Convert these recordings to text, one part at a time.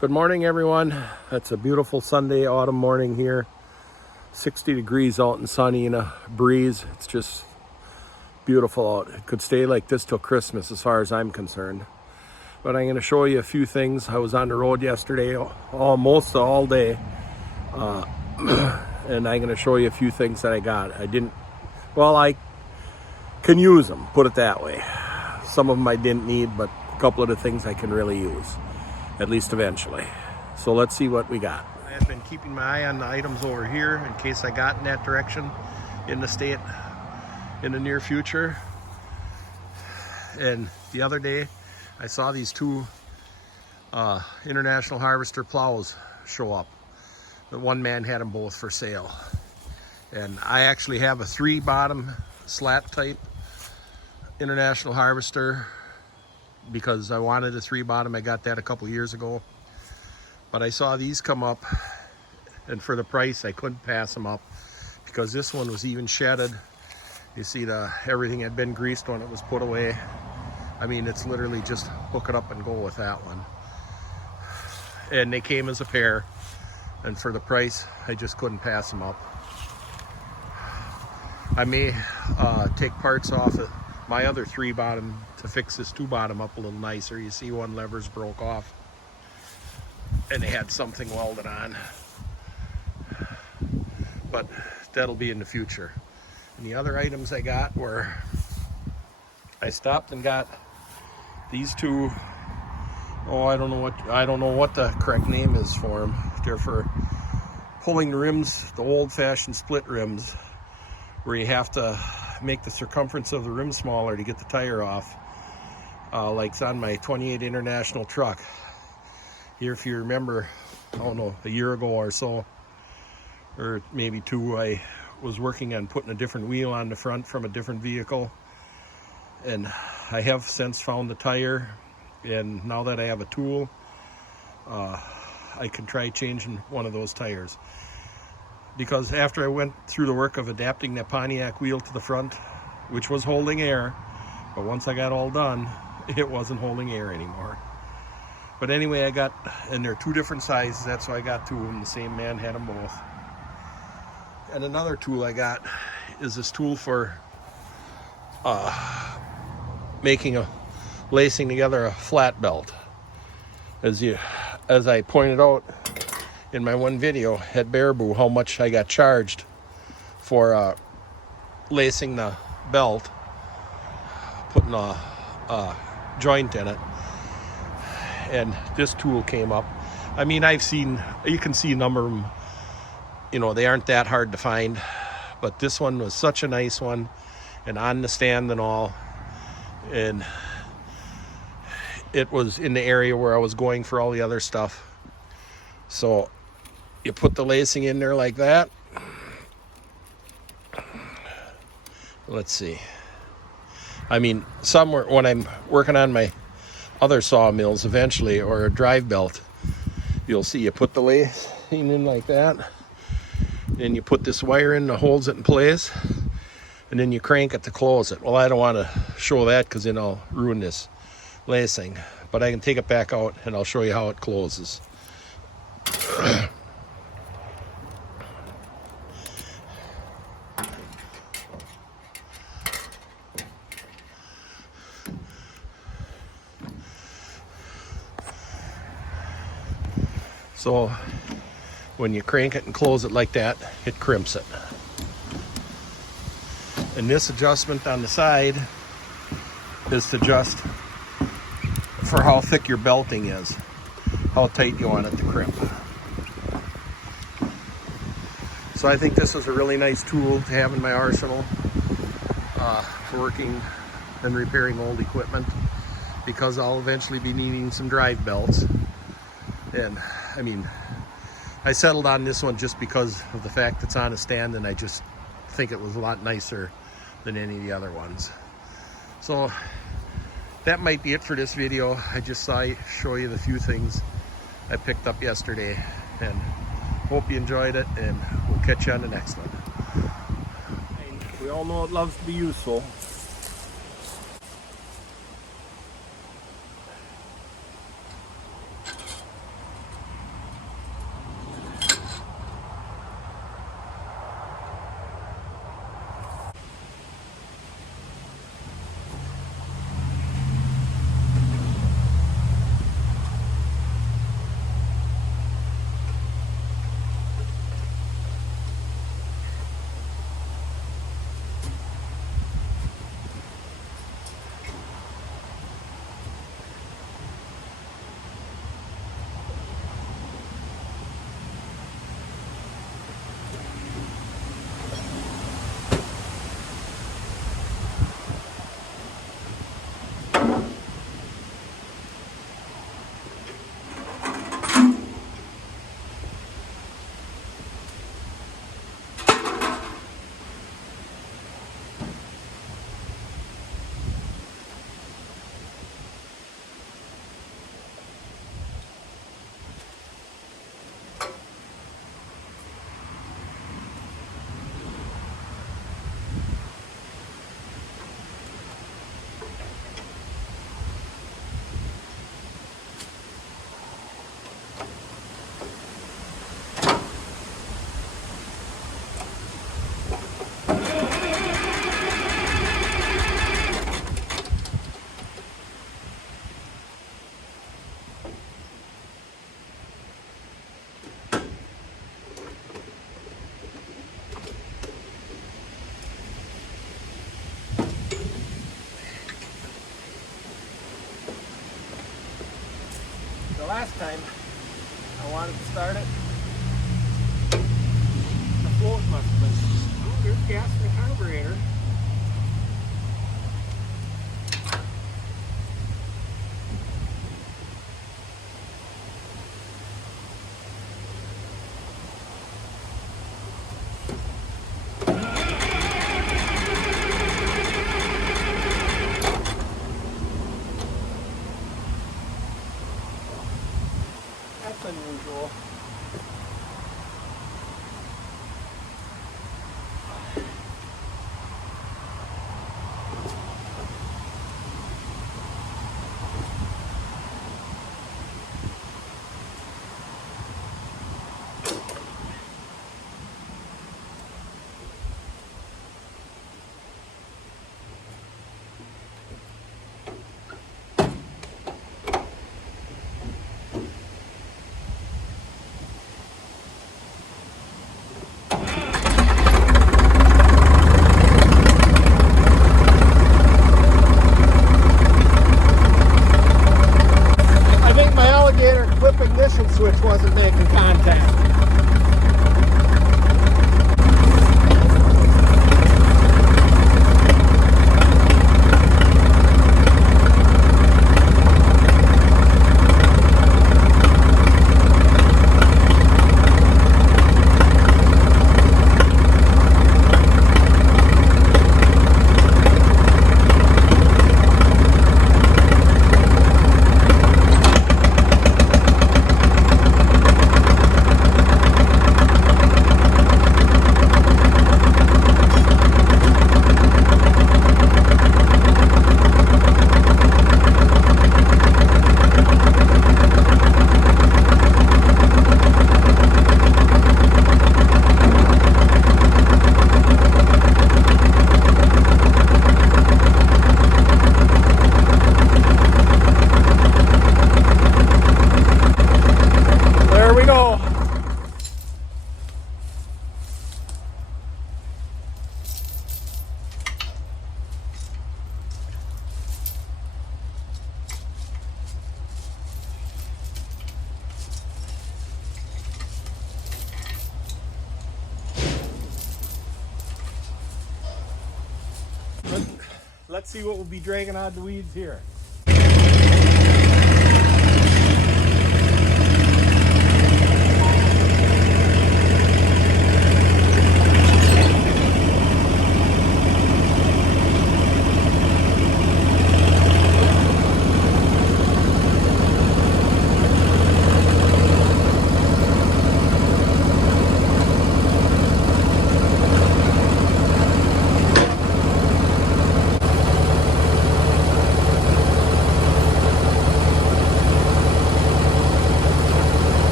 Good morning, everyone. It's a beautiful Sunday autumn morning here. 60 degrees out and sunny and a breeze. It's just beautiful out. It could stay like this till Christmas as far as I'm concerned. But I'm going to show you a few things. I was on the road yesterday almost all day. And I'm going to show you a few things that I got. I can use them, put it that way. Some of them I didn't need, but a couple of the things I can really use, at least eventually. So let's see what we got. I've been keeping my eye on the items over here in case I got in that direction in the state in the near future. And the other day I saw these two International Harvester plows show up. The one man had them both for sale. And I actually have a 3-bottom slat type International Harvester because I wanted a 3-bottom. I got that a couple years ago. But I saw these come up, and for the price I couldn't pass them up because this one was even shedded. You see everything had been greased when it was put away. I mean, it's literally just hook it up and go with that one. And they came as a pair, and for the price I just couldn't pass them up. I may take parts off of my other 3-bottom to fix this 2-bottom up a little nicer. You see one lever's broke off and they had something welded on, but that'll be in the future. And the other items I got were, I stopped and got these two. I don't know what the correct name is for them. They're for pulling the rims, the old-fashioned split rims, where you have to make the circumference of the rim smaller to get the tire off, like it's on my 28 International truck. Here, if you remember, I don't know, a year ago or so, or maybe 2, I was working on putting a different wheel on the front from a different vehicle, and I have since found the tire, and now that I have a tool, I can try changing one of those tires. Because after I went through the work of adapting that Pontiac wheel to the front, which was holding air, but once I got all done, it wasn't holding air anymore. But anyway, I got, and they're 2 different sizes, that's why I got 2 of them. The same man had them both. And another tool I got is this tool for lacing together a flat belt. As I pointed out in my one video at Baraboo, how much I got charged for lacing the belt, putting a joint in it. And this tool came up. I mean, you can see a number of them, they aren't that hard to find, but this one was such a nice one, and on the stand and all, and it was in the area where I was going for all the other stuff. So you put the lacing in there like that. Let's see. I mean, somewhere when I'm working on my other sawmills eventually, or a drive belt, you'll see you put the lacing in like that, and you put this wire in that holds it in place, and then you crank it to close it. Well, I don't want to show that because then I'll ruin this lacing, but I can take it back out and I'll show you how it closes. So when you crank it and close it like that, it crimps it. And this adjustment on the side is to adjust for how thick your belting is, how tight you want it to crimp. So I think this is a really nice tool to have in my arsenal for working and repairing old equipment, because I'll eventually be needing some drive belts. And I mean, I settled on this one just because of the fact it's on a stand, and I just think it was a lot nicer than any of the other ones. So that might be it for this video. I just thought I'd show you the few things I picked up yesterday, and hope you enjoyed it, and we'll catch you on the next one. We all know it loves to be useful. last time I wanted to start it. The float must have been, oh, there's gas in the carburetor. That's unusual. Clip ignition switch wasn't making contact. Let's see what will be dragging out the weeds here.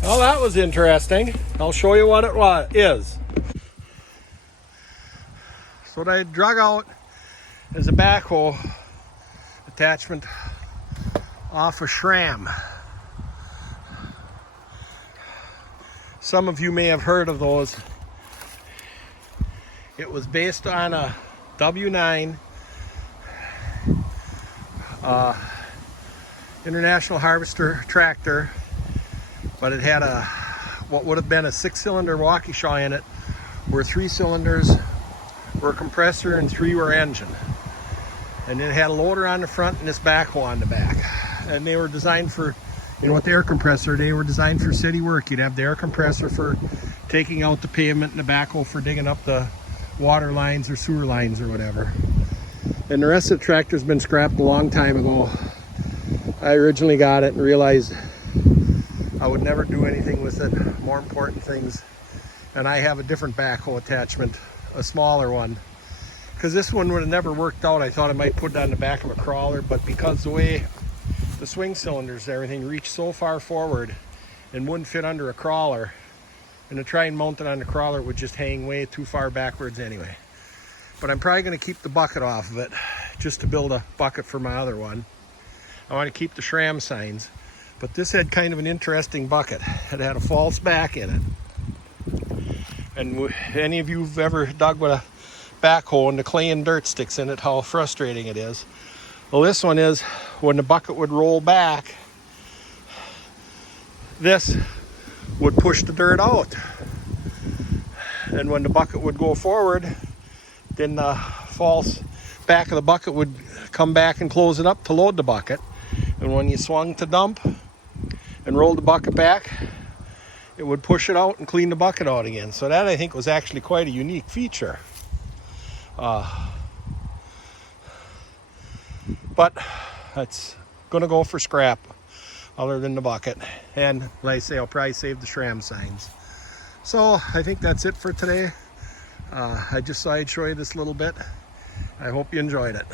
Well, that was interesting. I'll show you what it is. So what I drug out is a backhoe attachment off of Schramm. Some of you may have heard of those. It was based on a W9 International Harvester tractor, but it had what would have been a 6-cylinder Waukesha in it, where 3 cylinders were compressor and 3 were engine. And it had a loader on the front and this backhoe on the back. And they were designed for, with the air compressor, they were designed for city work. You'd have the air compressor for taking out the pavement and the backhoe for digging up the water lines or sewer lines or whatever. And the rest of the tractor's been scrapped a long time ago. I originally got it and realized I would never do anything with it. More important things. And I have a different backhoe attachment, a smaller one. Because this one would have never worked out. I thought I might put it on the back of a crawler, but because the way the swing cylinders and everything reach so far forward and wouldn't fit under a crawler, and to try and mount it on the crawler would just hang way too far backwards anyway. But I'm probably going to keep the bucket off of it just to build a bucket for my other one. I want to keep the Schramm signs, but this had kind of an interesting bucket. It had a false back in it. And any of you who've ever dug with a backhoe and the clay and dirt sticks in it, how frustrating it is. Well, this one is, when the bucket would roll back, this would push the dirt out. And when the bucket would go forward, then the false back of the bucket would come back and close it up to load the bucket. And when you swung to dump and rolled the bucket back, it would push it out and clean the bucket out again. So that, I think, was actually quite a unique feature. But it's going to go for scrap other than the bucket. And like I say, I'll probably save the Schramm signs. So I think that's it for today. I just thought I'd show you this little bit. I hope you enjoyed it.